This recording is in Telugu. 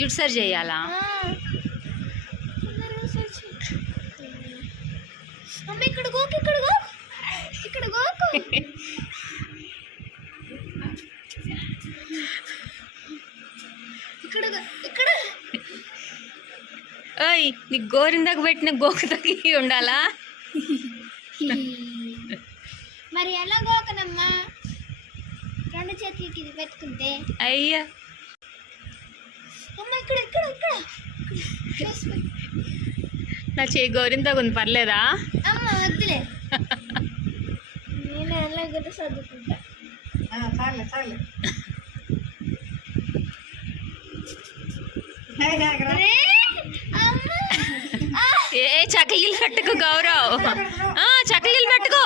జుట్టు సరి చేయాలా? ఇక్కడ గోకు ఇక్కడ గోకు ఇక్కడ గోకు ఇక్కడ ఇక్కడ. ఓయ్ నీకు గోరిందాకు పెట్టిన గోకు తగ్గి ఉండాలా? మరి ఎలా గోకనమ్మా? రెండు చేతులకి ఇది పెట్టుకుంటే. అయ్యా అమ్మ ఇక్కడ ఇక్కడ ఇక్కడ. నా చేయి గోరిందాకు ఉంది, పర్లేదా? అమ్మ వద్దులే, నేను ఎలా కూడా చదువుకుంటా. చాలే చాలే. ఏ చక్కగిలు పెట్టుకో గౌరవ్, చక్కగిలు పెట్టుకో.